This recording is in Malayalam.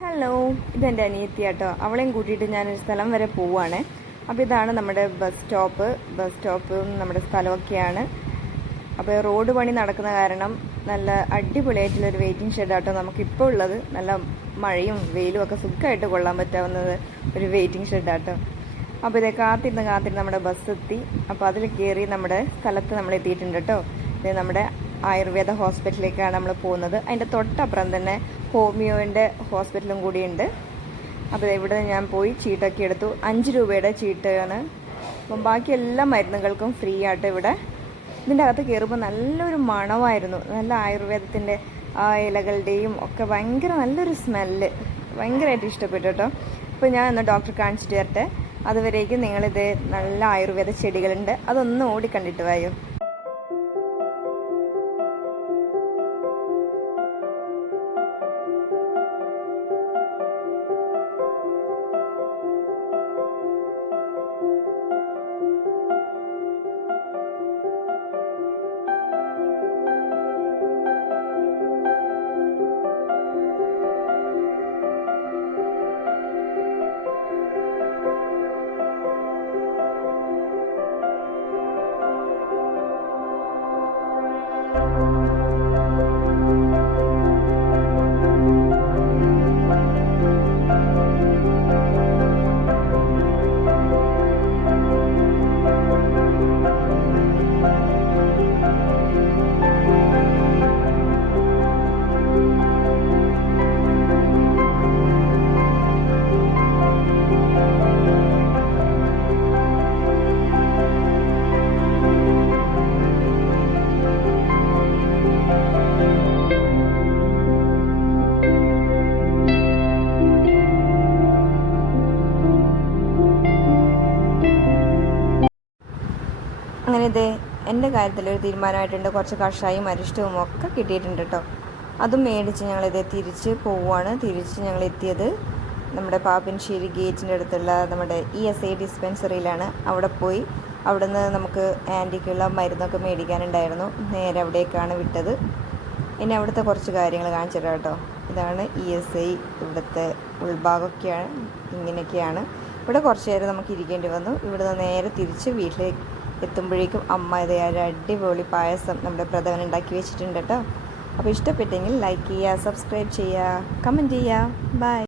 ഹലോ ഇതെന്റെ അനിയത്തി കേട്ടോ. അവളെയും കൂട്ടിയിട്ട് ഞാനൊരു സ്ഥലം വരെ പോവുകയാണ് അപ്പോൾ ഇതാണ് നമ്മുടെ ബസ് സ്റ്റോപ്പ് ബസ് സ്റ്റോപ്പും നമ്മുടെ സ്ഥലമൊക്കെയാണ്. അപ്പോൾ റോഡ് പണി നടക്കുന്ന കാരണം നല്ല അടിപൊളിയായിട്ടുള്ളൊരു വെയിറ്റിംഗ് ഷെഡാട്ടോ നമുക്കിപ്പോൾ ഉള്ളത്. നല്ല മഴയും വെയിലും ഒക്കെ സുഖമായിട്ട് കൊള്ളാൻ പറ്റാവുന്നത് ഒരു വെയിറ്റിംഗ് ഷെഡാട്ടോ അപ്പോൾ ഇതേ കാത്തിരുന്ന് കാത്തിരുന്ന് നമ്മുടെ ബസ് എത്തി. അപ്പോൾ അതിൽ കയറി നമ്മുടെ സ്ഥലത്ത് നമ്മൾ എത്തിയിട്ടുണ്ട് കേട്ടോ. ഇത് നമ്മുടെ ആയുർവേദ ഹോസ്പിറ്റലിലേക്കാണ് നമ്മൾ പോകുന്നത്. അതിന്റെ തൊട്ടപ്പുറം തന്നെ ഹോമിയോന്റെ ഹോസ്പിറ്റലും കൂടിയുണ്ട്. അപ്പോൾ ഇവിടെ ഞാൻ പോയി ചീട്ടൊക്കെ എടുത്തു. അഞ്ച് രൂപയുടെ ചീട്ടാണ്. അപ്പം ബാക്കി എല്ലാ മരുന്നുകൾക്കും ഫ്രീ ആയിട്ട് ഇവിടെ. ഇതിന്റെ അകത്ത് കയറുമ്പോൾ നല്ലൊരു മണമായിരുന്നു. നല്ല ആയുർവേദത്തിന്റെ ആ ഇലകളുടെയും ഒക്കെ ഭയങ്കര നല്ലൊരു സ്മെല്ല്. ഭയങ്കരമായിട്ട് ഇഷ്ടപ്പെട്ടു കേട്ടോ. അപ്പോൾ ഞാൻ ഒന്ന് ഡോക്ടർ കാണിച്ചിട്ട് തരട്ടെ അതുവരേക്കും നിങ്ങളിത് നല്ല ആയുർവേദ ചെടികളുണ്ട്. അതൊന്നും ഓടി കണ്ടിട്ട് വായോ. അങ്ങനെ ഇതേ എന്റെ കാര്യത്തിലൊരു തീരുമാനമായിട്ടുണ്ട്. കുറച്ച് കഷായും അരിഷ്ടവും ഒക്കെ കിട്ടിയിട്ടുണ്ട് കേട്ടോ. അതും മേടിച്ച് ഞങ്ങളിത് തിരിച്ച് പോവുകയാണ്. തിരിച്ച് ഞങ്ങൾ എത്തിയത് നമ്മുടെ പാപ്പിൻശ്ശേരി ഗേറ്റിന്റെ അടുത്തുള്ള നമ്മുടെ ഇ എസ് ഐ ഡിസ്പെൻസറിയിലാണ്. അവിടെ പോയി അവിടുന്ന് നമുക്ക് ആന്റിക്കുള്ള മരുന്നൊക്കെ മേടിക്കാനുണ്ടായിരുന്നു. നേരെ അവിടേക്കാണ് വിട്ടത്. ഇനി അവിടുത്തെ കുറച്ച് കാര്യങ്ങൾ കാണിച്ചു തരാം കേട്ടോ. ഇതാണ് ഇ എസ് ഐ ഇവിടുത്തെ ഉൾഭാഗമൊക്കെയാണ്. ഇങ്ങനെയൊക്കെയാണ്. ഇവിടെ കുറച്ച് നേരം നമുക്ക് ഇരിക്കേണ്ടി വന്നു. ഇവിടുന്ന് നേരെ തിരിച്ച് വീട്ടിലേക്ക് എത്തുമ്പോഴേക്കും അമ്മ ഇതേ ഒരു അടിപൊളി പായസം നമ്മുടെ പ്രഥമൻ ഉണ്ടാക്കി വെച്ചിട്ടുണ്ട് കേട്ടോ. അപ്പോൾ ഇഷ്ടപ്പെട്ടെങ്കിൽ ലൈക്ക് ചെയ്യുക സബ്സ്ക്രൈബ് ചെയ്യുക കമന്റ് ചെയ്യുക. ബൈ